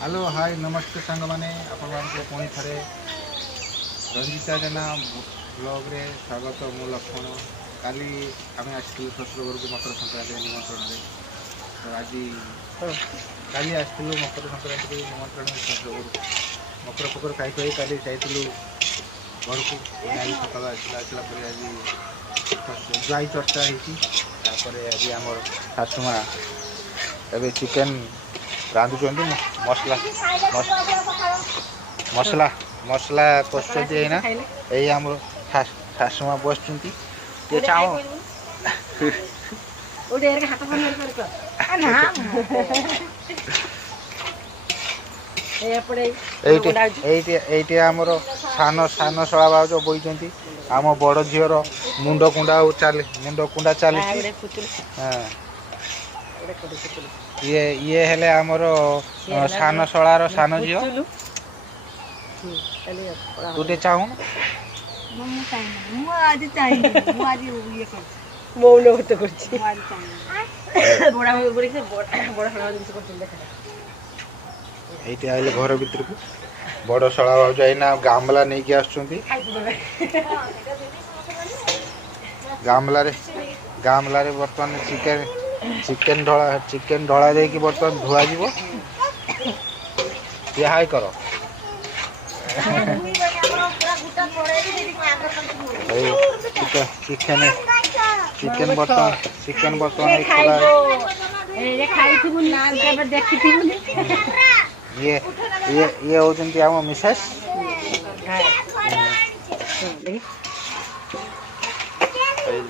Hello hi नमस्ते सांग मैंने आपण पुणी थे रंजिता जेना ब्लॉग रे स्वागत मो लक्ष्मण काली आम आसलु शशुर घर को मकर संक्रांति निमंत्रण तो आज काली आसलु मकर संक्रांति निमंत्रण शशुर घर मकर फकर खाई काली जाइलु घर को आज सकाल आसला आज जाई चर्चा होपर आज आम शाशुमा एवं चिकेन रांधुंट मसला मसला मसला कषुना यही आम शाशुमा बस आमर सान सान शला भाज बोई आम बड़ झीर मुंड कुंडा मुंड कुंडा चली ये हेले आमर सान शलार सान झील तू चाहू ये आइले घर भीतर को बड़ शला भाज आईना गामला नहीं कि गामला रे बर्तमान चिकेन ढला दे कि बर्तमान धुआ जीव ये हाय कर चिकेन बर्तमान ये होचंती आम मिसेस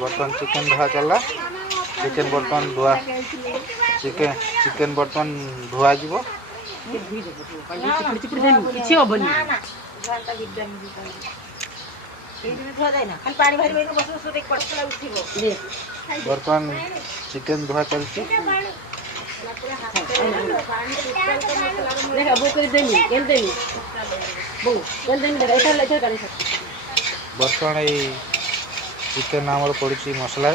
बर्तमान चिकेन धुआ चलला चिकेन बर्तमान धुआ चिकेन बर्तमान धुआ जीव बर्तमान चिकेन धुआ चलती बर्तमान चिकेन आमर पड़ी मसला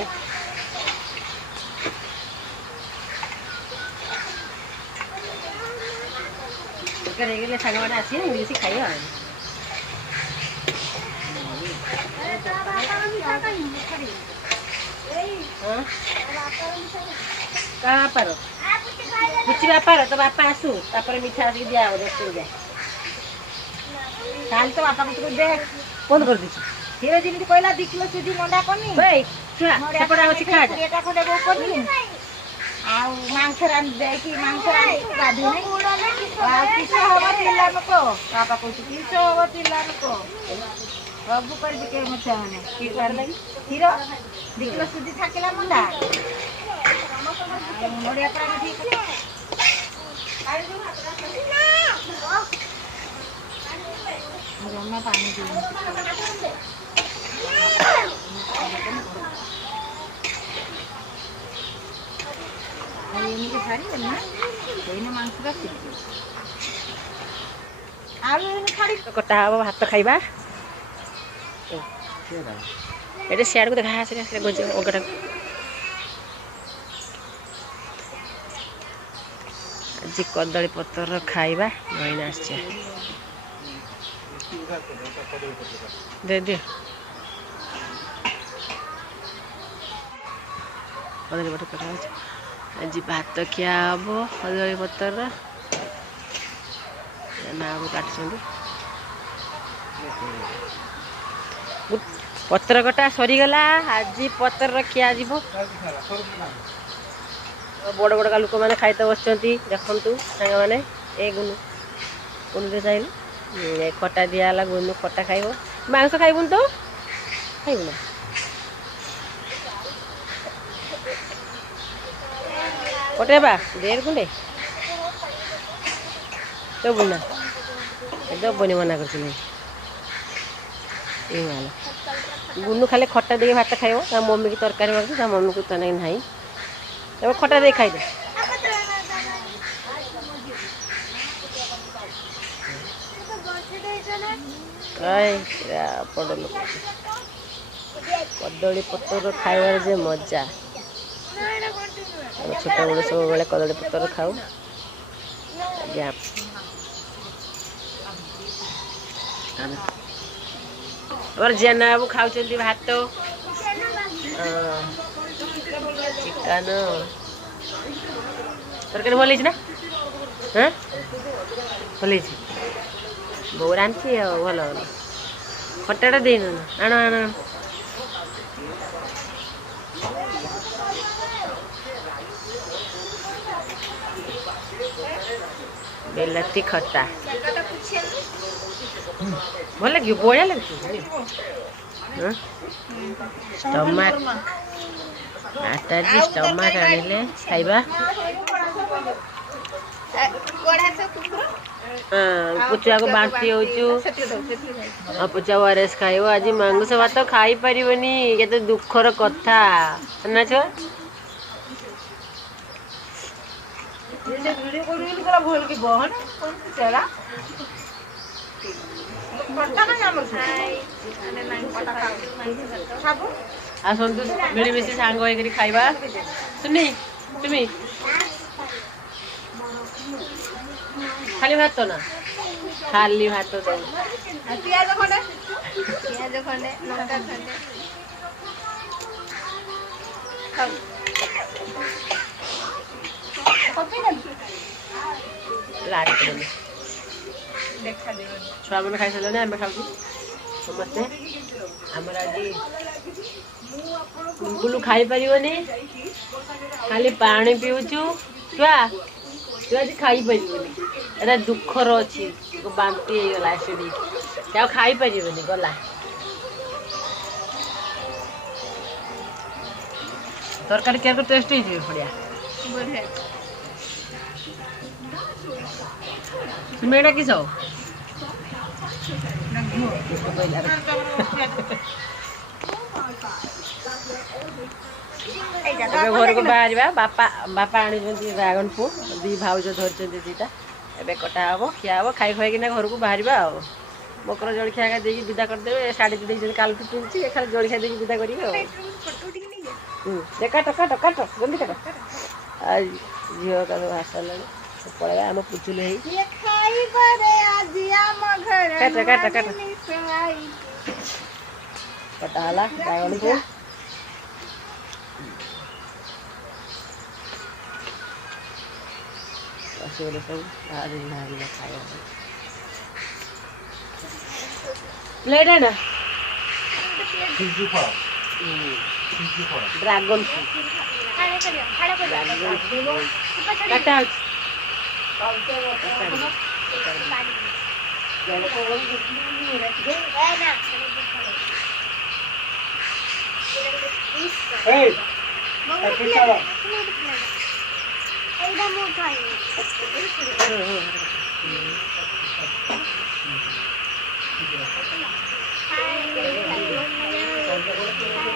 कुछ बापार तो बापा आसू मिठा आसिक दिया दे काल तो बापा को दे फोन कर दीजिए धीरे धीरे कहला 2 किलो सुजी मंडा करनी भाई छुआ अच्छी खा एटा को देबो करनी आ मांस रान दे कि मांस रान गाधी नहीं आ किसो हवा तिला नको बापा को किसो हवा तिला नको बाबू कर के मचा माने की कर लगी धीरे 2 किलो सुजी थाकेला मंडा मोड़िया पर ठीक जमा पानी कटा हम भात खाइबा ये सियाड़ को देखा अगटा आज कदली पतर खाइबा बहन आस दे दे कदली पतर कटा आज भात खिया हम कदली पतर ना काट पतर कटा सरीगला आज पतर खिया बड़ बड़ लोक मैंने खाई बस देखु सांग मैंने ए गुनु गुनु चाहिए खटा दिहला गुनु खटा खाइब मांस खाइबुन तो खाइबु ना पटेबा देर गुंडे दबु ना दबनी मना कर गुनु खाली खटा दे भात खाइब मम्मी की तरकारी मांग मम्मी को तो नहीं तब खटा दे खाई दे कदली पतर खाइबार जे मजा छोट बड़े सब बेले कदली पतर खाऊ और जेना बाबू खाऊचंदी भात चिकन तरकारी भल ना हाँ भल बो रांधि भल भल खटाटा देन आण आण बेलाती खट्टा भल लगे बढ़िया लगे माताजी टमाट आनिले खाइबा पुचा को बांटी होचु पुचा ओआरएस खाइबो आज मांगस भात खाई परिबनी केते दुखर कथा ना छो वीडियो कोड करा भूल की बहन कौन चला पट्टा ना हमर अने नहीं पट्टा खाबो आसंतु मिली मिसी सांग होई करी खाइबा सुनी तुमी खाली भात तो ना खाली भात तो प्याज खंडे लंका खंडे कॉफी ना लाग देखा देबो छुआ मैंने खाई सारे आम खाऊ समस्ते आमर आज बुलू खाई पारिबनी खाली पानी पीऊचु छुआ तू आज खाई पारिबनी एटा दुखर अच्छी बांती हो गला एसिडिक क्या खाई पारिबनी गला तरकारी क्या टेस्ट है बढ़िया बढ़िया तुम्हें एटा किस घर को बाहर बापा बापा आनी ड्रागन फ्रूट दी भाउज धरती दीटा एवं कटा हम खिया हम खाई खाई घर को बाहर मकर जलखिया देखिए विदा करदे शाढ़ी देखते काल पिंधि खाली जलखिया देखिए विदा करेंगे काट काट काट जल्दी काट झील का भाषा लगे पड़ेगा आम पुचुल काट काट काट कटाला ड्रागन फ्रूट सब खाया प्लेट है ना ड्रैगन काटा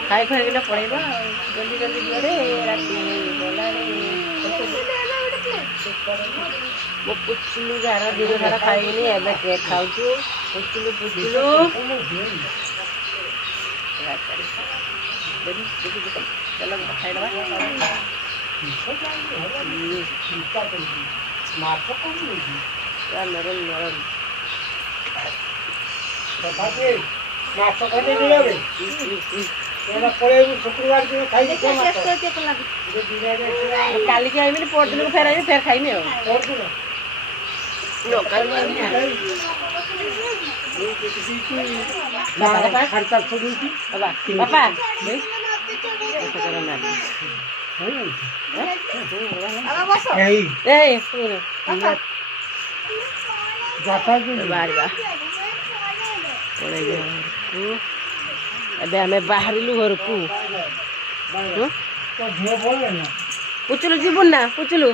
खाई खाई पड़ेगा जल्दी जल्दी दिए राति मो पुचलू जार दिन सारा खाइनी एवं केक खाऊ पुचलू पुचलू चलो खाईदबा नरम नरम शुक्रवार काली के आईमी परदिन को फेर आई फेर खाइमी बापा ଏବେ ଆମେ ବାହାରିଲୁ ଘରକୁ ପୁଚୁଲୁ ଯିବୁ ନା ପୁଚୁଲୁ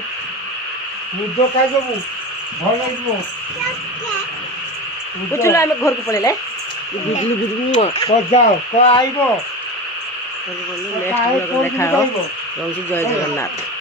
ପୁଚୁଲୁ ଆମେ ଘରକୁ ପଳେଇଲେ ରହୁଛି ଜୟ ଜଗନ୍ନାଥ।